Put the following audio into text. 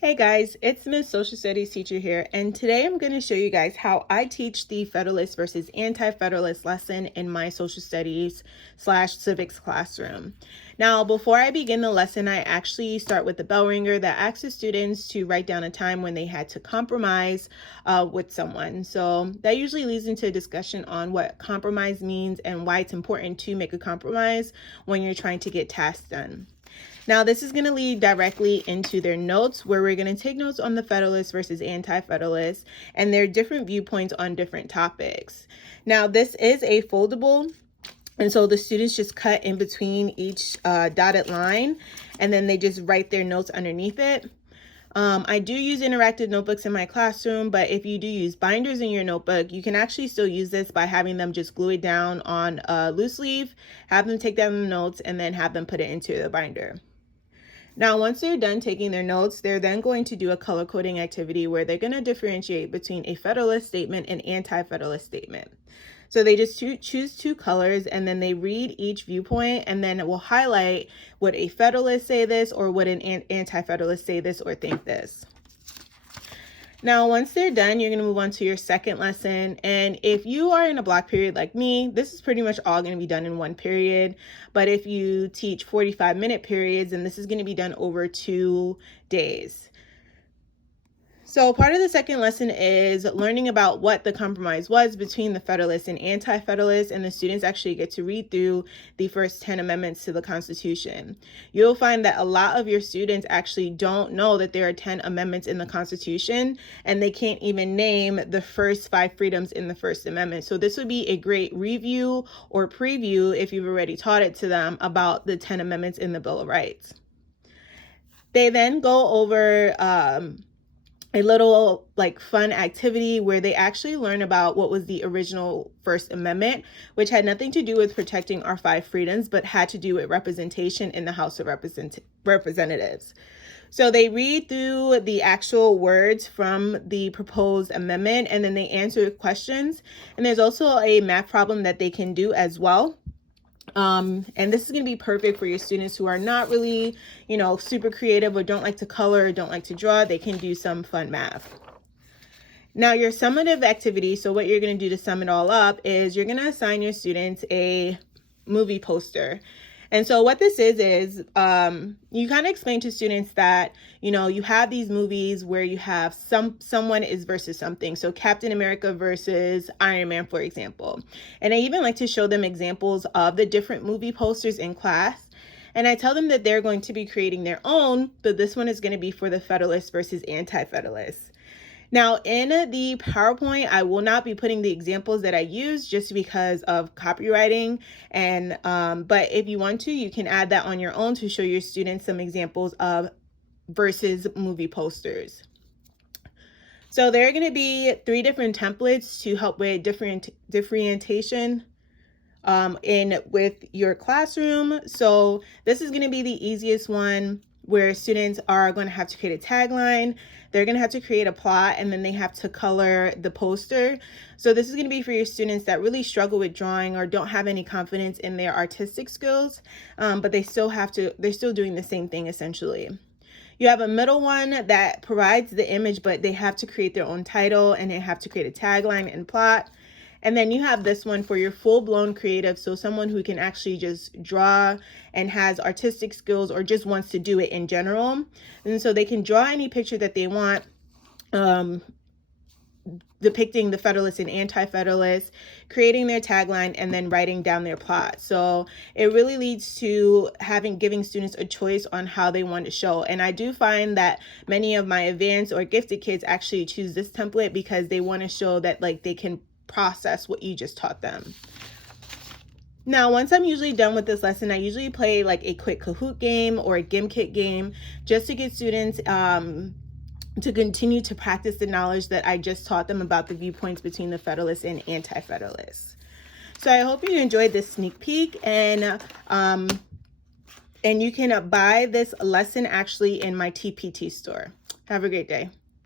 Hey guys, it's Miss Social Studies teacher here, and today I'm going to show you guys how I teach the Federalist versus Anti-Federalist lesson in my Social Studies / Civics classroom. Now, before I begin the lesson, I actually start with the bell ringer that asks the students to write down a time when they had to compromise with someone. So that usually leads into a discussion on what compromise means and why it's important to make a compromise when you're trying to get tasks done. Now, this is going to lead directly into their notes, where we're going to take notes on the Federalist versus Anti-Federalist and their different viewpoints on different topics. Now, this is a foldable, and so the students just cut in between each dotted line, and then they just write their notes underneath it. I do use interactive notebooks in my classroom, but if you do use binders in your notebook, you can actually still use this by having them just glue it down on a loose leaf, have them take down the notes, and then have them put it into the binder. Now, once they're done taking their notes, they're then going to do a color coding activity where they're going to differentiate between a Federalist statement and Anti-Federalist statement. So they just choose two colors, and then they read each viewpoint, and then it will highlight would a Federalist say this, or would an Anti-Federalist say this or think this. Now, once they're done, you're going to move on to your second lesson. And if you are in a block period like me, this is pretty much all going to be done in one period. But if you teach 45-minute periods, then this is going to be done over 2 days. So part of the second lesson is learning about what the compromise was between the Federalists and Anti-Federalists, and the students actually get to read through the first 10 amendments to the Constitution. You'll find that a lot of your students actually don't know that there are 10 amendments in the Constitution, and they can't even name the first 5 freedoms in the First Amendment. So this would be a great review or preview, if you've already taught it to them, about the 10 amendments in the Bill of Rights. They then go over a little fun activity where they actually learn about what was the original First Amendment, which had nothing to do with protecting our 5 freedoms, but had to do with representation in the House of Representatives. So they read through the actual words from the proposed amendment, and then they answer questions. And there's also a math problem that they can do as well. And this is going to be perfect for your students who are not really, super creative, or don't like to color, or don't like to draw. They can do some fun math. Now, your summative activity, so what you're going to do to sum it all up is you're going to assign your students a movie poster. And so what this is you kind of explain to students that, you have these movies where you have someone is versus something. So Captain America versus Iron Man, for example. And I even like to show them examples of the different movie posters in class. And I tell them that they're going to be creating their own, but this one is going to be for the Federalists versus Anti-Federalists. Now, in the PowerPoint, I will not be putting the examples that I use just because of copywriting. And but if you want to, you can add that on your own to show your students some examples of versus movie posters. So there are going to be 3 different templates to help with differentiation with your classroom. So this is going to be the easiest one, where students are going to have to create a tagline, they're going to have to create a plot, and then they have to color the poster. So this is going to be for your students that really struggle with drawing or don't have any confidence in their artistic skills, but they're still doing the same thing essentially. You have a middle one that provides the image, but they have to create their own title, and they have to create a tagline and plot. And then you have this one for your full-blown creative, so someone who can actually just draw and has artistic skills, or just wants to do it in general. And so they can draw any picture that they want, depicting the Federalists and Anti-Federalists, creating their tagline, and then writing down their plot. So it really leads to giving students a choice on how they want to show. And I do find that many of my advanced or gifted kids actually choose this template because they want to show that they can process what you just taught them. Now, once I'm usually done with this lesson, I usually play a quick Kahoot game or a Gimkit game, just to get students to continue to practice the knowledge that I just taught them about the viewpoints between the Federalists and Anti-Federalists. So I hope you enjoyed this sneak peek, and you can buy this lesson actually in my TPT store. Have a great day.